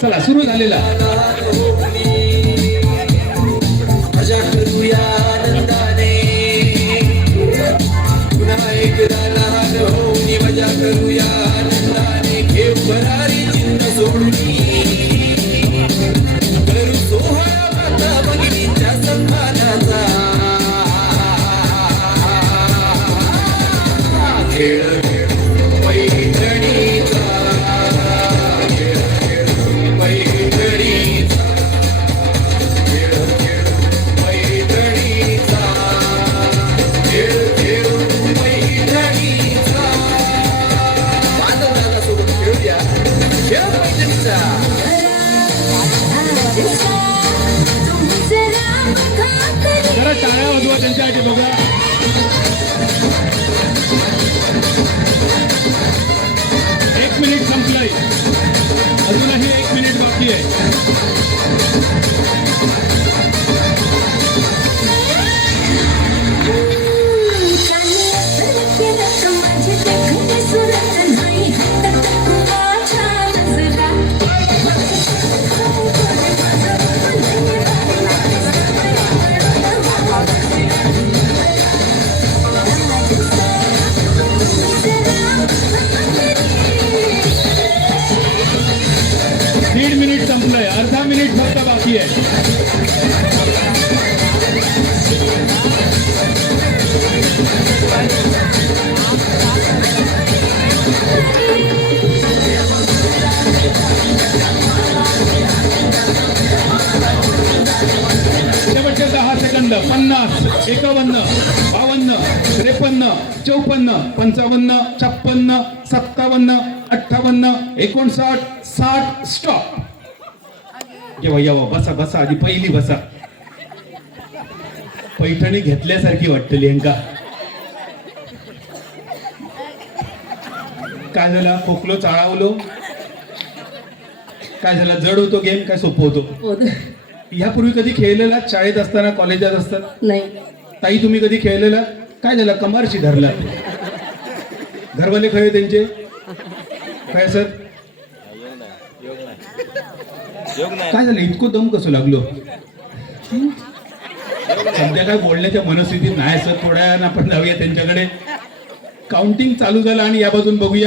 चला सुरू झालेला मजा करूया आनंदाने पुन्हा एकदा लहान होऊन मजा करूया आनंदाने घेऊ भरारी चिन्ह सोडून करू सोहळा माता भगिनीच्या सन्मानाचा खेळ पैठणीचा खेळ पैठणीचा खेळ पैठणीचा खेळ पैठणीचा बांधवला सोबत खेळूया खेळ पैठणीचा जरा टाळ्या वाजवा त्यांच्यासाठी बघा. एक मिनिट संपलंय, अजूनही 1 मिनिट बाकी आहे. दीड मिनिट संपलंय, अर्धा मिनिट फक्त बाकी आहे. शेवटचे 10 सेकंद. 50, 51, 52, 53, 54, 55, 56, 57, 58, 59, 60. स्टॉप. येवा येवा, बसा बसा, आधी पहिली बसा. पैठणी घेतल्यासारखी वाटते लेंका. काय झालं? खोकलो, चाळावलो, काय झालं? जड होतो गेम काय सोपं होतो? यापूर्वी कधी खेळलेला? शाळेत असताना, कॉलेजात असताना? नाही. ताई तुम्ही कधी खेळलेला? काय झालं? कमरशी धरला. घरवाले खेळ त्यांचे काय सर? काय झालं? इतकं दम कसं लागलो? सध्या काय बोलण्याच्या मनस्थितीत नाही सर. थोड्या वेळानं आपण जाऊया त्यांच्याकडे. काउंटिंग चालू झालं आणि या बाजून बघूया.